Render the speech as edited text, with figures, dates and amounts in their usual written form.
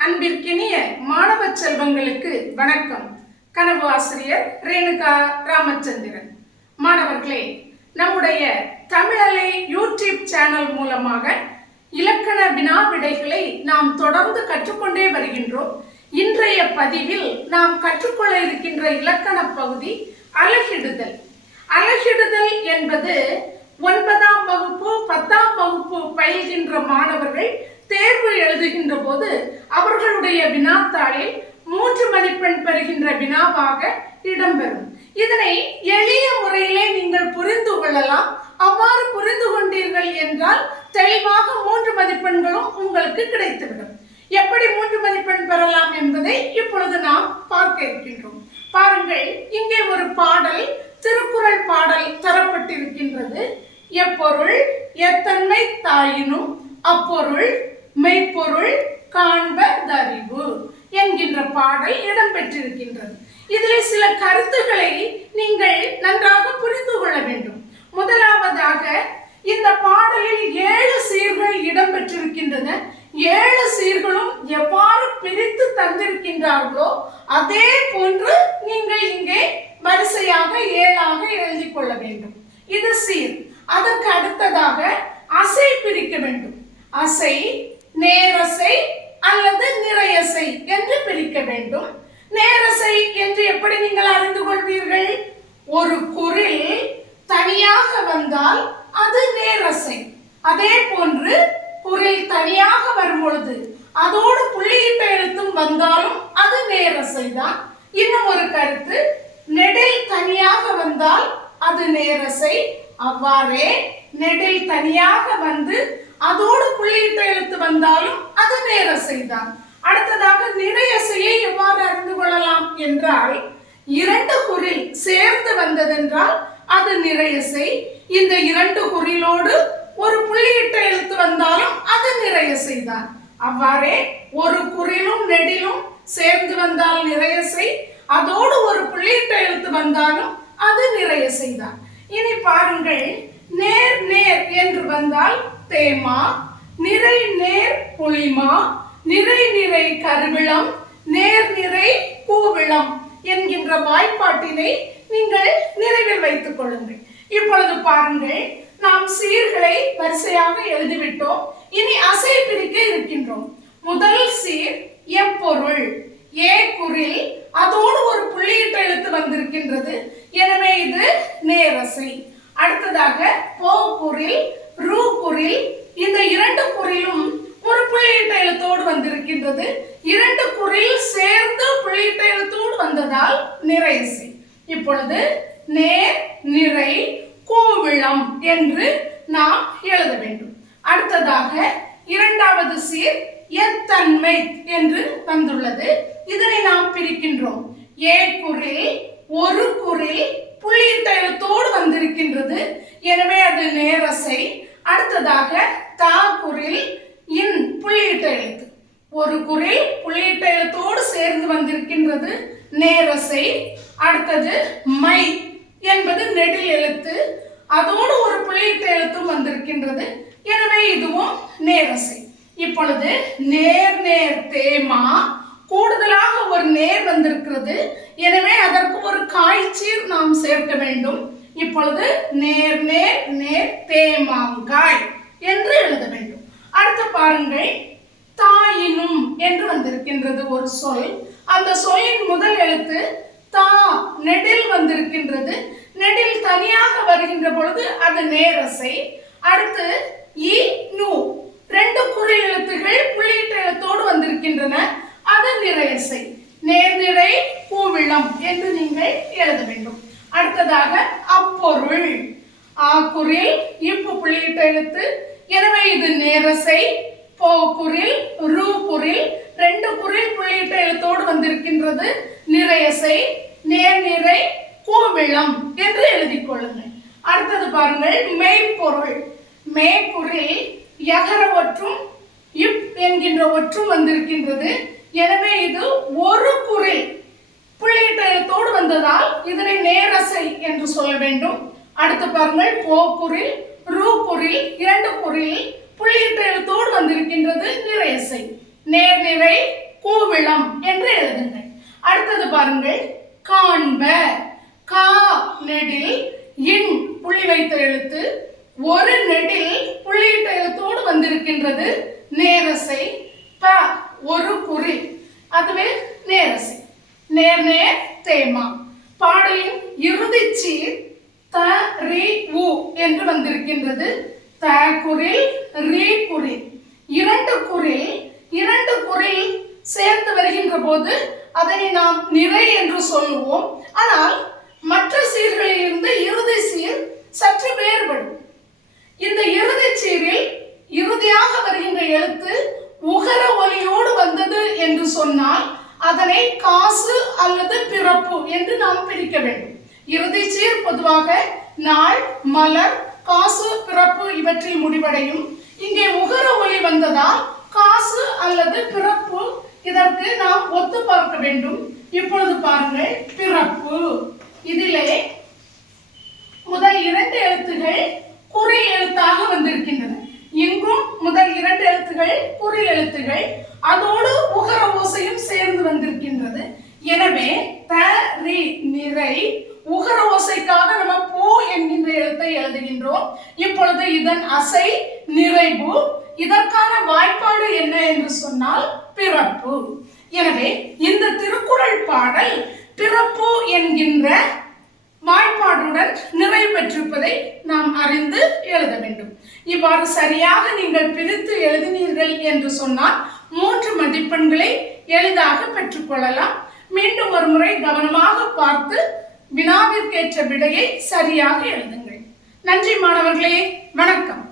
அன்பிற்கினிய மாணவ செல்வங்களுக்கு வணக்கம். கனவு ஆசிரியர் ரேணுகா ராமச்சந்திரன். மாணவர்களே, நம்முடைய தமிழலை யூடியூப் சேனல் மூலமாக இலக்கண வினா விடைகளை நாம் தொடர்ந்து கற்றுக்கொண்டே வருகின்றோம். இன்றைய பதிவில் நாம் கற்றுக்கொள்ள இருக்கின்ற இலக்கண பகுதி அலகிடுதல். அலகிடுதல் என்பது 9ஆம் வகுப்பு 10ஆம் வகுப்பு பயில்கின்ற மாணவர்கள் தேர்வு எழுதுகின்ற போது அவர்களுடைய வினாத்தாளில் 3 மதிப்பெண் பெறுகின்ற வினாவாக இடம்பெறும். இதனை எளிய முறையிலே நீங்கள் புரிந்து கொள்ளலாம். அவ்வாறு புரிந்து கொண்டீர்கள் என்றால் தெளிவாக 3 மதிப்பெண்களும் உங்களுக்கு கிடைத்துவிடும். எப்படி 3 மதிப்பெண் பெறலாம் என்பதை இப்பொழுது நாம் பார்க்க இருக்கின்றோம். பாருங்கள், இங்கே ஒரு பாடல், திருக்குறள் பாடல் தரப்பட்டிருக்கின்றது. எப்பொருள் எத்தன்மை தாயினும் அப்பொருள் மெய்ப்பொருள் காண்பதறிவு என்கின்ற பாடல் இடம்பெற்றிருக்கின்றது. இதில் சில கருத்துக்களை நீங்கள் நன்றாக புரிந்து கொள்ள வேண்டும். முதலாவதாக, இந்த பாடலில் 7 சீர்கள் இடம்பெற்றிருக்கின்றன. 7 சீர்களும் எவ்வாறு பிரித்து தந்திருக்கின்றார்களோ அதே போன்று நீங்கள் இங்கே வரிசையாக 7ஆக எழுதி கொள்ள வேண்டும். இது சீர். அதற்கு அடுத்ததாக அசை பிரிக்க வேண்டும். அசை, நேரசை அல்லது நிறையசை என்று பிரிக்க வேண்டும். நேரசை என்று எப்படி நீங்கள் அறிந்து கொள்வீர்கள்? ஒரு குறில் தனியாக வந்தால் அது நேரசை. அதே போன்று குறில் தனியாக வரும் பொழுது அதோடு புள்ளியிட்ட எழுத்தும் வந்தாலும் அது நேரசை தான். இன்னும் ஒரு கருத்து, நெடில் தனியாக வந்தால் அது நேரசை. அவ்வாறே நெடில் தனியாக வந்து அதோடு புள்ளியிட்ட எழுத்து வந்தாலும் அது நேரசை தான். அடுத்ததாக நிறையசையை எவ்வாறு அறிந்து கொள்ளலாம் என்றால், 2 குறில் சேர்ந்து வந்ததென்றால் அது நிறையசை. இந்த 2 குறிலோடு ஒரு புள்ளியிட்ட எழுத்து வந்தாலும் அது நிறையசை தான். அவ்வாறே ஒரு குறிலும் நெடிலும் சேர்ந்து வந்தால் நிறையசை, அதோடு ஒரு புள்ளியிட்ட எழுத்து வந்தாலும் அது நிறையசை தான். இனி பாருங்கள், நேர் நேர் என்று வந்தால் தேமா, நிறை நேர் புளிமா, நிறை நிறை கருவிளம், நேர் நிறை பூவிளம் என்கின்ற வாய்ப்பாட்டினை நீங்கள் நிறைவில் வைத்துக் கொள்ளுங்கள். இப்பொழுது பாருங்கள், நாம் சீர்களை வரிசையாக எழுதிவிட்டோம். இனி அசை பிரிக்க இருக்கின்றோம். முதல் சீர் எப்பொருள். ஏ குறில் அதோடு ஒரு புள்ளியிட்ட எழுத்து வந்திருக்கின்றது, எனவே இது நேரசை. அடுத்ததாக போ குறில், ரூ குறில், இந்த 2 குறிலும் ஒரு புள்ளியிட்ட எழுத்தோடு வந்திருக்கின்றது. 2 குறில் சேர்ந்து புள்ளியிட்ட எழுத்தோடு வந்ததால் நிறையசை. இப்பொழுது நேர் நிறை கூவிளம் என்று நாம் எழுத வேண்டும். அடுத்ததாக 2வது சீர் எத்தன்மை என்று வந்துள்ளது. இதனை நாம் பிரிக்கின்றோம். ஏ குறில் ஒரு குறில் புள்ளியிட்ட எழுத்தோடு வந்திருக்கின்றது, எனவே அது நேரசை. அடுத்ததாக தா குறில் இன் புள்ளியிட்ட எழுத்து, ஒரு குறில் புள்ளியிட்ட எழுத்தோடு சேர்ந்து வந்திருக்கின்றது, நேரசை. அடுத்தது மை என்பது நெடில் எழுத்து, அதோடு ஒரு புள்ளியிட்ட எழுத்தும் வந்திருக்கின்றது, எனவே இதுவும் நேரசை. இப்பொழுது நேர் நேர் தேமா, கூடுதலாக ஒரு நேர் வந்திருக்கிறது, எனவே அதற்கு ஒரு காய்ச்சீர் நாம் சேர்க்க வேண்டும். இப்பொழுது நேர் நேர் நேர் தேமாங்காய் என்று எழுத வேண்டும். அடுத்து பாருங்கள், தாயினும் என்று வந்திருக்கின்றது ஒரு சொல். அந்த சொல்லின் முதல் எழுத்து தா, நெடில் வந்திருக்கின்றது. நெடில் தனியாக வருகின்ற பொழுது அது நேரசை. அடுத்து இ நு, 2 குறில் எழுத்துகள் புள்ளியிட்ட எழுத்தோடு வந்திருக்கின்றன, அது நிறையசை. நேர்நிறை பூவிளம் என்று நீங்கள் எழுத வேண்டும். அடுத்ததாக அப்பொருள். ஆ குறில் இப்பு புள்ளியிட்ட எழுத்து, எனவே இது நேரசை. போ குறில் ரூ குறில் 2 குறில் புள்ளியிட்ட எழுத்தோடு வந்திருக்கின்றது, நிறையசை. நேர்நிறை பூவிளம் என்று எழுதிக் கொள்ளுங்கள். அடுத்தது பாருங்கள், மெய்ப்பொருள். மே குறில் யகர ஒற்றும் இப் என்கின்ற ஒற்றும் வந்திருக்கின்றது, எனவே இது ஒரு குறில் புள்ளியிட்ட எழுத்தோடு வந்ததால் இதனை நேரசை என்று சொல்ல வேண்டும். அடுத்து பாருங்கள், போ குறில் ரூ குறில் 2 குறில் புள்ளியிட்ட எழுத்தோடு வந்திருக்கின்றது, நிறையசை. நேர்நிறை கூவிளம் என்று எழுதுங்கள். அடுத்தது பாருங்கள், காண்ப. கா நெடில், இன் புள்ளி வைத்த எழுத்து, ஒரு நெடில் புள்ளியிட்ட எழுத்தோடு வந்திருக்கின்றது நேரசை. ப ஒரு குறில், அதுவே நேரசை. நேர் நேர் தேமா. பாடலின் இறுதி சீர் த ரி உ என்று வந்திருக்கின்றது. த குறில் ரி குறில், இரண்டு குறில் சேர்ந்து வருகின்ற போது அதை நாம் நிறை என்று சொல்லுவோம். ஆனால் மற்ற சீர்களில் இருந்து இறுதி சீர் சற்று வேறுபடும். இந்த இறுதி சீரில் இறுதியாக வருகின்ற எழுத்து உகர ஒலியோடு வந்தது என்று சொன்னால் அதனை காசு அல்லது பிறப்பு என்று நாம் பிரிக்க வேண்டும். இறுதி சீர் பொதுவாக நாள், மலர், காசு, பிறப்பு இவற்றில் முடிவடையும். இங்கே உகர ஒலி வந்ததால் காசு அல்லது பிறப்பு, இதற்கு நாம் ஒத்து பார்க்க வேண்டும். இப்பொழுது பாருங்கள், பிறப்பு. இதிலே முதல் இரண்டு எழுத்துகள் குறில் எழுத்தாக வந்திருக்கின்றன. இங்கும் முதல் இரண்டு எழுத்துகள் குறில் எழுத்துகள், அதோடு உகர ஓசையும் சேர்ந்து வந்திருக்கின்றது. எனவே த ரி நிறை, உகர ஓசைக்காக நம்ம பூ என்கின்ற எழுத்தை எழுதுகின்றோம். இப்பொழுது இதன் அசை நிறைவு. இதற்கான வாய்ப்பாடு என்ன என்று சொன்னால் பிறப்பு. எனவே இந்த திருக்குறள் பாடல் பிறப்பு என்கின்ற வாய்ப்பாடுடன் நிறைவு பெற்றிருப்பதை நாம் அறிந்து எழுத வேண்டும். இவ்வாறு சரியாக நீங்கள் பிரித்து எழுதினீர்கள் என்று சொன்னால் 3 மதிப்பெண்களை எளிதாக பெற்றுக்கொள்ளலாம். மீண்டும் ஒரு முறை கவனமாக பார்த்து வினாவிற்கேற்ற விடையை சரியாக எழுதுங்கள். நன்றி மாணவர்களே, வணக்கம்.